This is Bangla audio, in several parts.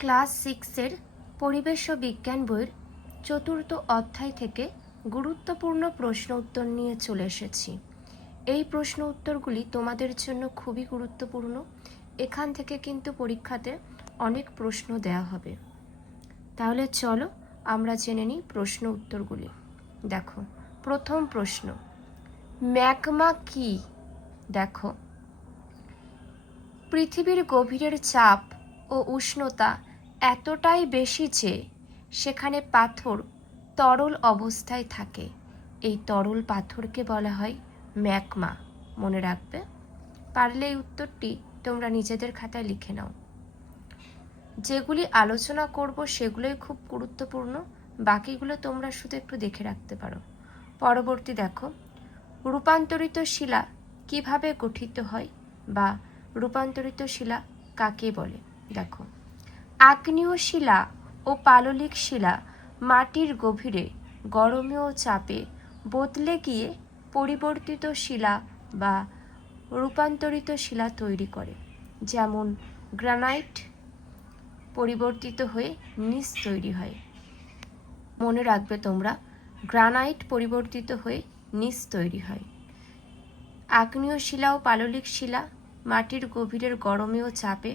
ক্লাস 6-এর পরিবেশ ও বিজ্ঞান বইয়ের ৪র্থ অধ্যায় থেকে গুরুত্বপূর্ণ প্রশ্ন উত্তর নিয়ে চলে এসেছি। এই প্রশ্ন উত্তরগুলি তোমাদের জন্য খুবই গুরুত্বপূর্ণ। এখান থেকে কিন্তু পরীক্ষাতে অনেক প্রশ্ন দেওয়া হবে। তাহলে চলো আমরা জেনে নিই প্রশ্ন উত্তরগুলি। দেখো, প্রথম প্রশ্ন, ম্যাগমা কি? দেখো, পৃথিবীর গভীরের চাপ ও উষ্ণতা এতটাই বেশি যে সেখানে পাথর তরল অবস্থায় থাকে। এই তরল পাথরকে বলা হয় ম্যাগমা। মনে রাখবে, পারলে এই উত্তরটি তোমরা নিজেদের খাতায় লিখে নাও। যেগুলি আলোচনা করব সেগুলোই খুব গুরুত্বপূর্ণ, বাকিগুলো তোমরা শুধু একটু দেখে রাখতে পারো। পরবর্তী দেখো, রূপান্তরিত শিলা কিভাবে গঠিত হয় বা রূপান্তরিত শিলা কাকে বলে? দেখো, আগ্নেয় শিলা ও পাললিক শিলা মাটির গভীরে গরমীয় চাপে বদলে গিয়ে পরিবর্তিত শিলা বা রূপান্তরিত শিলা তৈরি করে। যেমন গ্রানাইট পরিবর্তিত হয়ে নিস তৈরি হয়। মনে রাখবে তোমরা, গ্রানাইট পরিবর্তিত হয়ে নিস তৈরি হয়। আগ্নেয় শিলা ও পাললিক শিলা মাটির গভীরের গরমীয় চাপে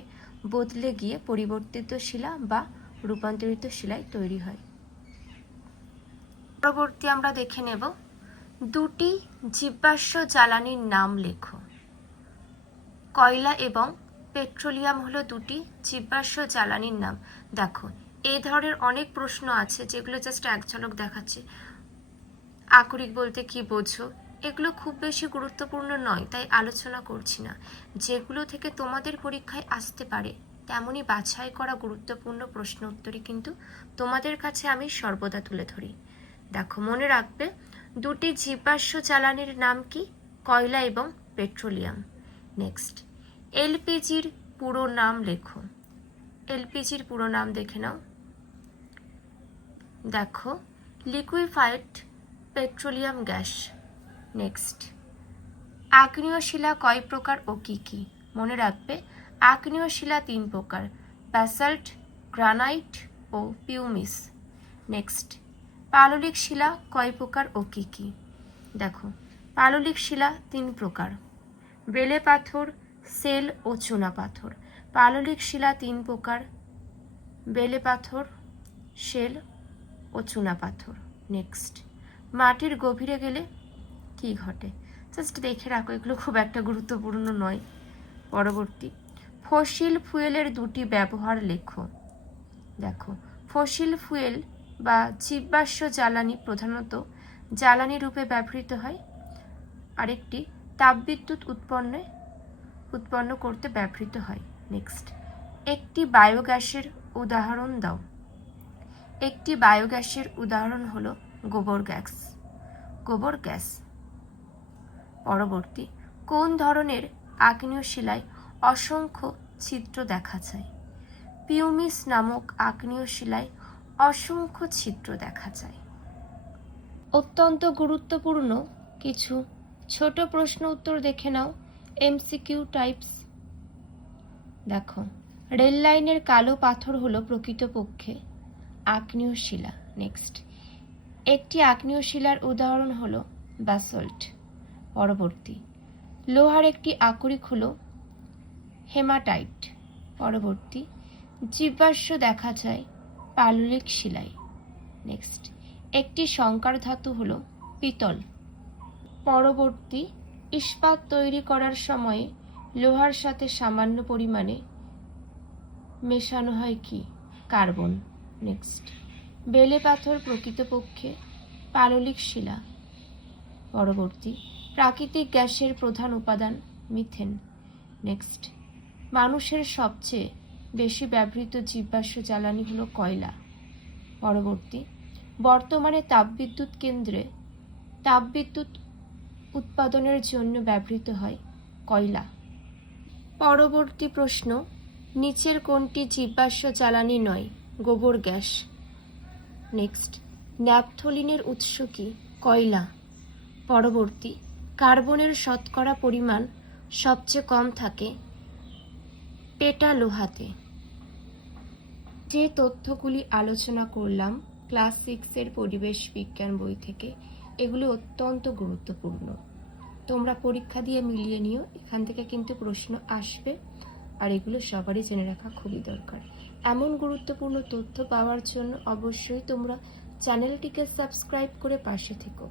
বদলে গিয়ে পরিবর্তিত শিলা বা রূপান্তরিত শিলায় তৈরি হয়। পরবর্তী আমরা দেখে নেব, দুটি জীবাশ্ম জ্বালানির নাম লেখো। কয়লা এবং পেট্রোলিয়াম হলো দুটি জীবাশ্ম জ্বালানির নাম। দেখো, এই ধরনের অনেক প্রশ্ন আছে যেগুলো জাস্ট এক ঝলক দেখাচ্ছে। আকরিক বলতে কি বোঝো? এগুলো খুব বেশি গুরুত্বপূর্ণ নয়, তাই আলোচনা করছি না। যেগুলো থেকে তোমাদের পরীক্ষায় আসতে পারে তেমনই বাছাই করা গুরুত্বপূর্ণ প্রশ্ন উত্তরই কিন্তু তোমাদের কাছে আমি সর্বদা তুলে ধরি। দেখো, মনে রাখবে, দুটি জীবাশ্ম জ্বালানির নাম কি? কয়লা এবং পেট্রোলিয়াম। নেক্সট, এলপিজির পুরো নাম লেখো। এলপিজির পুরো নাম দেখে নাও। দেখো, লিকুইফাইড পেট্রোলিয়াম গ্যাস। নেক্সট, আগ্নেয় শিলা কয় প্রকার ও কি কি? মনে রাখবে, আগ্নেয় শিলা 3 প্রকার, ব্যাসাল্ট, গ্রানাইট ও পিউমিস। নেক্সট, পাললিক শিলা কয় প্রকার ও কি কি? দেখো, পাললিক শিলা 3 প্রকার, বেলে পাথর, সেল ও চুনা পাথর। পাললিক শিলা 3 প্রকার, বেলে পাথর, শেল ও চুনা পাথর। নেক্সট, মাটির গভীরে গেলে কি ঘটে? জাস্ট দেখে রাখো, এগুলো খুব একটা গুরুত্বপূর্ণ নয়। পরবর্তী, ফসিল ফুয়েলের দুটি ব্যবহার লেখো। দেখো, ফসিল ফুয়েল বা জীবাশ্ম জ্বালানি প্রধানত জ্বালানি রূপে ব্যবহৃত হয়, আরেকটি তাপবিদ্যুৎ উৎপন্ন করতে ব্যবহৃত হয়। নেক্সট, একটি বায়োগ্যাসের উদাহরণ দাও। একটি বায়োগ্যাসের উদাহরণ হলো গোবর গ্যাস। পরবর্তী, কোন ধরনের আগ্নেয় শিলায় অসংখ্য ছিদ্র দেখা যায়? পিউমিস নামক আগ্নেয় শিলায় অসংখ্য ছিদ্র দেখা যায়। অত্যন্ত গুরুত্বপূর্ণ কিছু ছোট প্রশ্ন উত্তর দেখে নাও, এমসিকিউ টাইপস। দেখো, রেল লাইনের কালো পাথর হলো প্রকৃতপক্ষে আগ্নেয় শিলা। নেক্সট, একটি আগ্নেয় শিলার উদাহরণ হলো ব্যাসল্ট। পরবর্তী, লোহার একটি আকরিক হলো হেমাটাইট। পরবর্তী, জীবাশ্ম দেখা যায় পাললিক শিলায়। নেক্সট, একটি সংকর ধাতু হলো পিতল। পরবর্তী, ইস্পাত তৈরি করার সময় লোহার সাথে সামান্য পরিমাণে মেশানো হয় কি? কার্বন। নেক্সট, বেলে পাথর প্রকৃতপক্ষে পাললিক শিলা। পরবর্তী, প্রাকৃতিক গ্যাসের প্রধান উপাদান মিথেন। নেক্সট, মানুষের সবচেয়ে বেশি ব্যবহৃত জীবাশ্ম জ্বালানি হলো কয়লা। পরবর্তী, বর্তমানে তাপবিদ্যুৎ কেন্দ্রে তাপবিদ্যুৎ উৎপাদনের জন্য ব্যবহৃত হয় কয়লা। পরবর্তী প্রশ্ন, নিচের কোনটি জীবাশ্ম জ্বালানি নয়? গোবর গ্যাস। নেক্সট, ন্যাপথলিনের উৎস কি? কয়লা। পরবর্তী, কার্বনের শতকরা পরিমাণ সবচেয়ে কম থাকে পেটা লোহাতে। যে তথ্যগুলি আলোচনা করলাম ক্লাস 6-এর পরিবেশ বিজ্ঞান বই থেকে, এগুলো অত্যন্ত গুরুত্বপূর্ণ। তোমরা পরীক্ষা দিয়ে মিলিয়ে নিও, এখান থেকে কিন্তু প্রশ্ন আসবে, আর এগুলো সবারই জেনে রাখা খুবই দরকার। এমন গুরুত্বপূর্ণ তথ্য পাওয়ার জন্য অবশ্যই তোমরা চ্যানেলটিকে সাবস্ক্রাইব করে পাশে থেকো।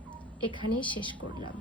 এখানেই শেষ করলাম।